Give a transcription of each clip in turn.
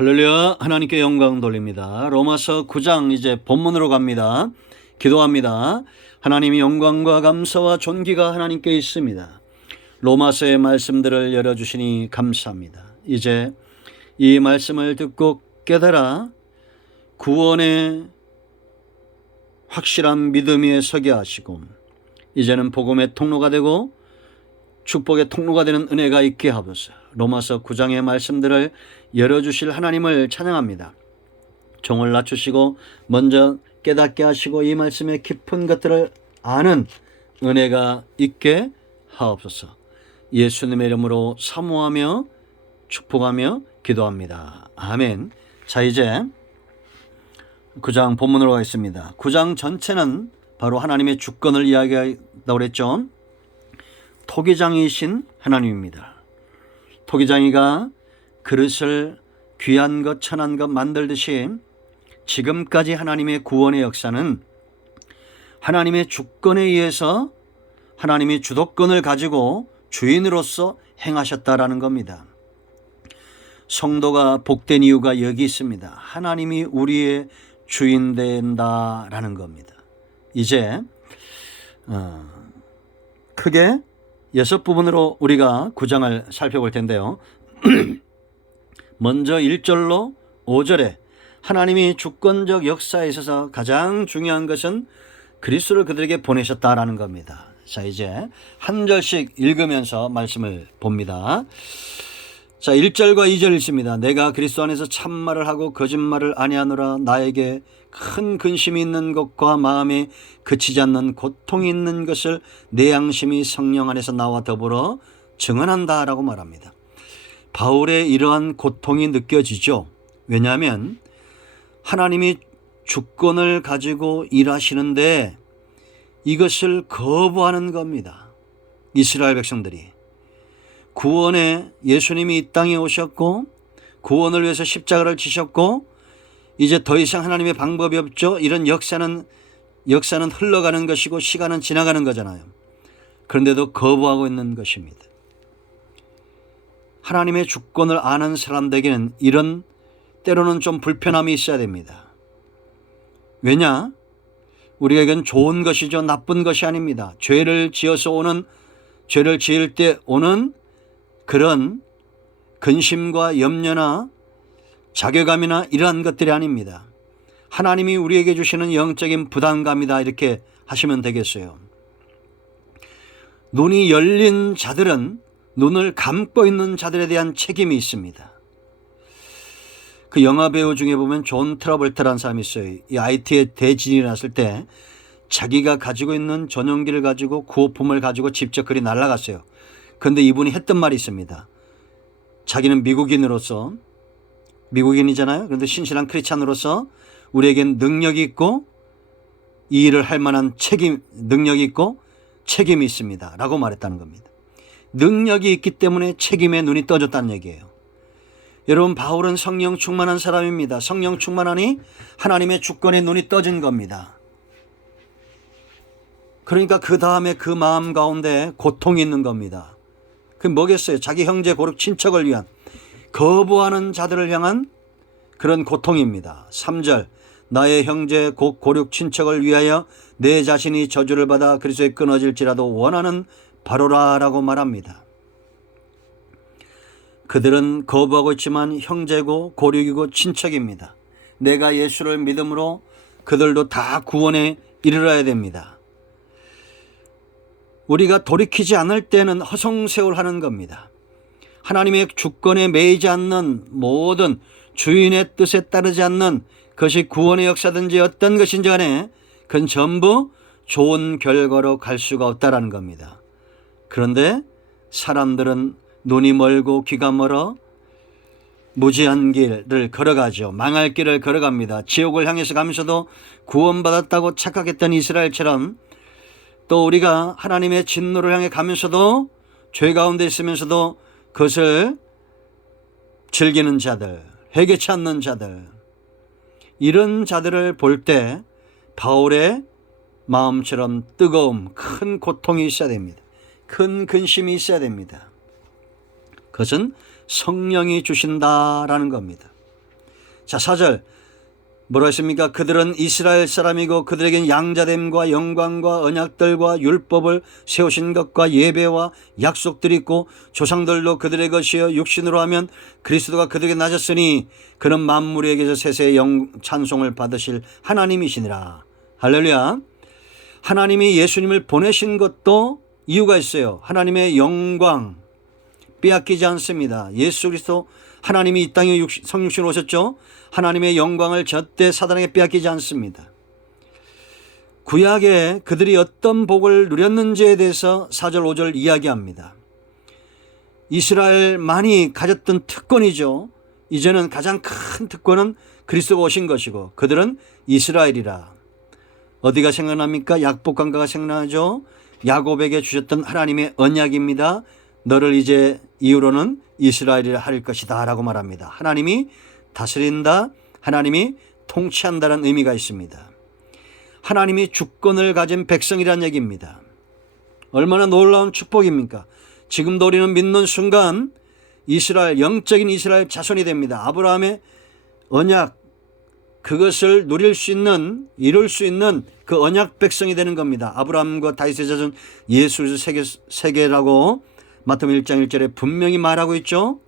할렐루야, 하나님께 영광 돌립니다. 로마서 9장 이제 본문으로 갑니다. 기도합니다. 하나님이 영광과 감사와 존귀가 하나님께 있습니다. 로마서의 말씀들을 열어주시니 감사합니다. 이제 이 말씀을 듣고 깨달아 구원의 확실한 믿음 위에 서게 하시고 이제는 복음의 통로가 되고 축복의 통로가 되는 은혜가 있게 하소서. 로마서 9장의 말씀들을 열어주실 하나님을 찬양합니다. 종을 낮추시고 먼저 깨닫게 하시고 이 말씀의 깊은 것들을 아는 은혜가 있게 하옵소서. 예수님의 이름으로 사모하며 축복하며 기도합니다. 아멘. 자, 이제 9장 본문으로 가겠습니다. 9장 전체는 바로 하나님의 주권을 이야기한다고 그랬죠. 토기장이신 하나님입니다. 토기장이가 그릇을 귀한 것 천한 것 만들듯이 지금까지 하나님의 구원의 역사는 하나님의 주권에 의해서 하나님이 주도권을 가지고 주인으로서 행하셨다라는 겁니다. 성도가 복된 이유가 여기 있습니다. 하나님이 우리의 주인 된다라는 겁니다. 이제 크게 6부분으로 우리가 9장을 살펴볼 텐데요. 먼저 1절로 5절에 하나님이 주권적 역사에 있어서 가장 중요한 것은 그리스도를 그들에게 보내셨다라는 겁니다. 자, 이제 한 절씩 읽으면서 말씀을 봅니다. 자, 1절과 2절 읽습니다. 내가 그리스도 안에서 참말을 하고 거짓말을 아니하노라. 나에게 큰 근심이 있는 것과 마음에 그치지 않는 고통이 있는 것을 내 양심이 성령 안에서 나와 더불어 증언한다라고 말합니다. 바울의 이러한 고통이 느껴지죠. 왜냐하면 하나님이 주권을 가지고 일하시는데 이것을 거부하는 겁니다. 이스라엘 백성들이 구원에 예수님이 이 땅에 오셨고 구원을 위해서 십자가를 지셨고 이제 더 이상 하나님의 방법이 없죠. 이런 역사는 흘러가는 것이고 시간은 지나가는 거잖아요. 그런데도 거부하고 있는 것입니다. 하나님의 주권을 아는 사람들에게는 이런 때로는 좀 불편함이 있어야 됩니다. 왜냐? 우리에겐 좋은 것이죠. 나쁜 것이 아닙니다. 죄를 지을 때 오는 그런 근심과 염려나 자괴감이나 이러한 것들이 아닙니다. 하나님이 우리에게 주시는 영적인 부담감이다 이렇게 하시면 되겠어요. 눈이 열린 자들은 눈을 감고 있는 자들에 대한 책임이 있습니다. 그 영화배우 중에 보면 존 트러볼타라는 사람이 있어요. 이 IT에 대지진이 났을 때 자기가 가지고 있는 전용기를 가지고 구호품을 가지고 직접 그리 날아갔어요. 그런데 이분이 했던 말이 있습니다. 자기는 미국인이잖아요. 그런데 신실한 크리스찬으로서 우리에겐 능력이 있고 이 일을 할 만한 능력이 있고 책임이 있습니다. 라고 말했다는 겁니다. 능력이 있기 때문에 책임에 눈이 떠졌다는 얘기예요. 여러분, 바울은 성령 충만한 사람입니다. 성령 충만하니 하나님의 주권에 눈이 떠진 겁니다. 그러니까 그 다음에 그 마음 가운데 고통이 있는 겁니다. 그게 뭐겠어요? 자기 형제 고륙 친척을 위한 거부하는 자들을 향한 그런 고통입니다. 3절 나의 형제 고륙 친척을 위하여 내 자신이 저주를 받아 그리스도에 끊어질지라도 원하는 바로라라고 말합니다. 그들은 거부하고 있지만 형제고 고륙이고 친척입니다. 내가 예수를 믿음으로 그들도 다 구원에 이르러야 됩니다. 우리가 돌이키지 않을 때는 허송세월하는 겁니다. 하나님의 주권에 매이지 않는 모든 주인의 뜻에 따르지 않는 그것이 구원의 역사든지 어떤 것인지 간에 그건 전부 좋은 결과로 갈 수가 없다라는 겁니다. 그런데 사람들은 눈이 멀고 귀가 멀어 무지한 길을 걸어가죠. 망할 길을 걸어갑니다. 지옥을 향해서 가면서도 구원받았다고 착각했던 이스라엘처럼 또 우리가 하나님의 진노를 향해 가면서도 죄 가운데 있으면서도 그것을 즐기는 자들, 회개치 않는 자들, 이런 자들을 볼 때 바울의 마음처럼 뜨거움, 큰 고통이 있어야 됩니다. 큰 근심이 있어야 됩니다. 그것은 성령이 주신다라는 겁니다. 자, 4절 뭐라 했습니까? 그들은 이스라엘 사람이고 그들에겐 양자됨과 영광과 언약들과 율법을 세우신 것과 예배와 약속들이 있고 조상들도 그들의 것이여 육신으로 하면 그리스도가 그들에게 나셨으니 그는 만물에게서 세세의 찬송을 받으실 하나님이시니라. 할렐루야. 하나님이 예수님을 보내신 것도 이유가 있어요. 하나님의 영광 빼앗기지 않습니다. 예수 그리스도 하나님이 이 땅에 성육신으로 오셨죠. 하나님의 영광을 절대 사단에게 빼앗기지 않습니다. 구약에 그들이 어떤 복을 누렸는지에 대해서 4절 5절 이야기합니다. 이스라엘만이 가졌던 특권이죠. 이제는 가장 큰 특권은 그리스도가 오신 것이고 그들은 이스라엘이라. 어디가 생각납니까? 약복강가가 생각나죠. 야곱에게 주셨던 하나님의 언약입니다. 너를 이제 이후로는 이스라엘이라 할 것이다 라고 말합니다. 하나님이 다스린다, 하나님이 통치한다는 의미가 있습니다. 하나님이 주권을 가진 백성이라는 얘기입니다. 얼마나 놀라운 축복입니까? 지금도 우리는 믿는 순간 이스라엘, 영적인 이스라엘 자손이 됩니다. 아브라함의 언약, 그것을 누릴 수 있는, 이룰 수 있는 그 언약 백성이 되는 겁니다. 아브라함과 다윗의 자손 예수 세계라고 마태복음 1장 1절에 분명히 말하고 있죠.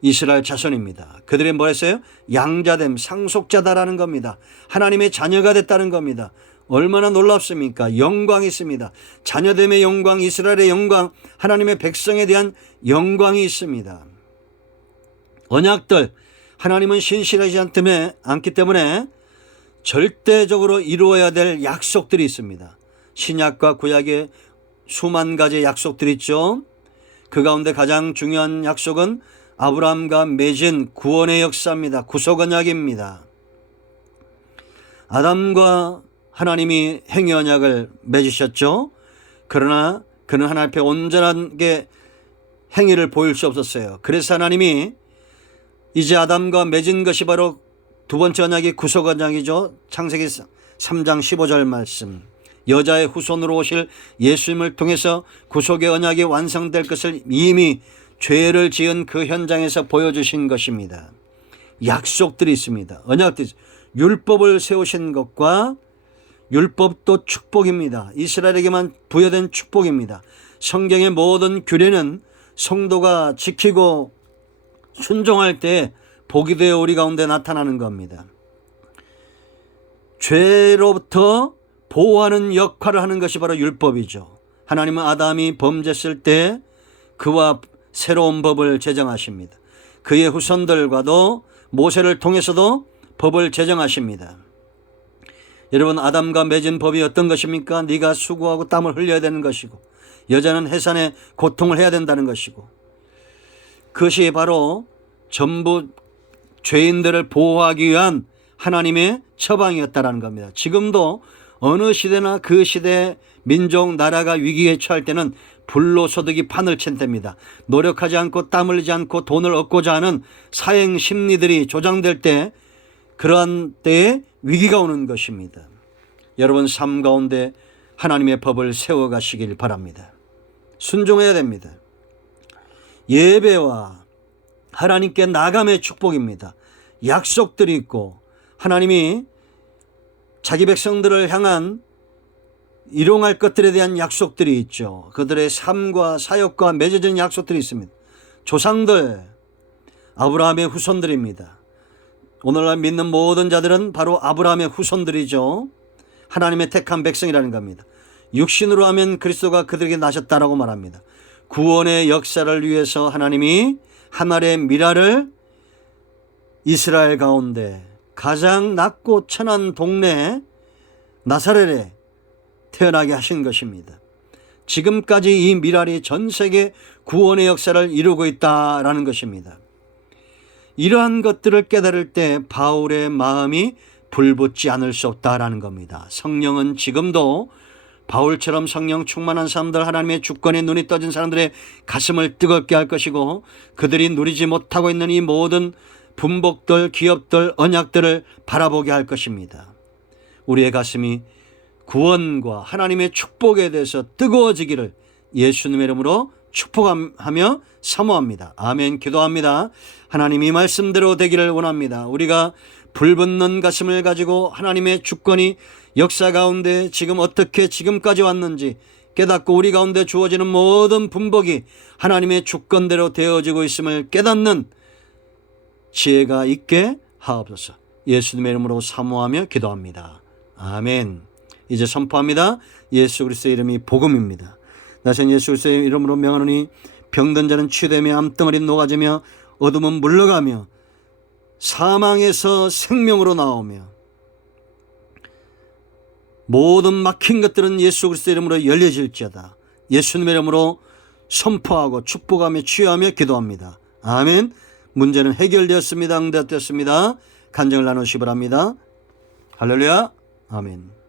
이스라엘 자손입니다. 그들이 뭐 했어요? 양자됨, 상속자다라는 겁니다. 하나님의 자녀가 됐다는 겁니다. 얼마나 놀랍습니까? 영광이 있습니다. 자녀됨의 영광, 이스라엘의 영광, 하나님의 백성에 대한 영광이 있습니다. 언약들, 하나님은 신실하지 않기 때문에 절대적으로 이루어야 될 약속들이 있습니다. 신약과 구약에 수만 가지의 약속들이 있죠. 그 가운데 가장 중요한 약속은 아브라함과 맺은 구원의 역사입니다. 구속 언약입니다. 아담과 하나님이 행위 언약을 맺으셨죠. 그러나 그는 하나님 앞에 온전하게 행위를 보일 수 없었어요. 그래서 하나님이 이제 아담과 맺은 것이 바로 두 번째 언약이 구속 언약이죠. 창세기 3장 15절 말씀. 여자의 후손으로 오실 예수님을 통해서 구속의 언약이 완성될 것을 이미 죄를 지은 그 현장에서 보여주신 것입니다. 약속들이 있습니다. 언약들이 율법을 세우신 것과 율법도 축복입니다. 이스라엘에게만 부여된 축복입니다. 성경의 모든 규례는 성도가 지키고 순종할 때 복이 되어 우리 가운데 나타나는 겁니다. 죄로부터 보호하는 역할을 하는 것이 바로 율법이죠. 하나님은 아담이 범죄했을 때 그와 새로운 법을 제정하십니다. 그의 후손들과도 모세를 통해서도 법을 제정하십니다. 여러분, 아담과 맺은 법이 어떤 것입니까? 네가 수고하고 땀을 흘려야 되는 것이고 여자는 해산의 고통을 해야 된다는 것이고 그것이 바로 전부 죄인들을 보호하기 위한 하나님의 처방이었다는 겁니다. 지금도 어느 시대나 그 시대 민족 나라가 위기에 처할 때는 불로소득이 판을 친 때입니다. 노력하지 않고 땀 흘리지 않고 돈을 얻고자 하는 사행 심리들이 조장될 때 그러한 때에 위기가 오는 것입니다. 여러분 삶 가운데 하나님의 법을 세워가시길 바랍니다. 순종해야 됩니다. 예배와 하나님께 나감의 축복입니다. 약속들이 있고 하나님이 자기 백성들을 향한 일용할 것들에 대한 약속들이 있죠. 그들의 삶과 사역과 맺어진 약속들이 있습니다. 조상들, 아브라함의 후손들입니다. 오늘날 믿는 모든 자들은 바로 아브라함의 후손들이죠. 하나님의 택한 백성이라는 겁니다. 육신으로 하면 그리스도가 그들에게 나셨다라고 말합니다. 구원의 역사를 위해서 하나님이 하늘의 미라를 이스라엘 가운데 가장 낮고 천한 동네 나사렛에 태어나게 하신 것입니다. 지금까지 이 미랄이 전 세계 구원의 역사를 이루고 있다라는 것입니다. 이러한 것들을 깨달을 때 바울의 마음이 불붙지 않을 수 없다라는 겁니다. 성령은 지금도 바울처럼 성령 충만한 사람들, 하나님의 주권에 눈이 떠진 사람들의 가슴을 뜨겁게 할 것이고 그들이 누리지 못하고 있는 이 모든 분복들, 기업들, 언약들을 바라보게 할 것입니다. 우리의 가슴이 구원과 하나님의 축복에 대해서 뜨거워지기를 예수님의 이름으로 축복하며 사모합니다. 아멘. 기도합니다. 하나님, 이 말씀대로 되기를 원합니다. 우리가 불붙는 가슴을 가지고 하나님의 주권이 역사 가운데 지금 어떻게 지금까지 왔는지 깨닫고 우리 가운데 주어지는 모든 분복이 하나님의 주권대로 되어지고 있음을 깨닫는 지혜가 있게 하옵소서. 예수님의 이름으로 사모하며 기도합니다. 아멘. 이제 선포합니다. 예수 그리스도의 이름이 복음입니다. 나신 예수 그리스도의 이름으로 명하노니 병든 자는 치유되며 암덩어리 녹아지며 어둠은 물러가며 사망에서 생명으로 나오며 모든 막힌 것들은 예수 그리스도의 이름으로 열려질지어다. 예수님의 이름으로 선포하고 축복하며 치유하며 기도합니다. 아멘. 문제는 해결되었습니다. 응답되었습니다. 간증을 나누시기 바랍니다. 할렐루야. 아멘.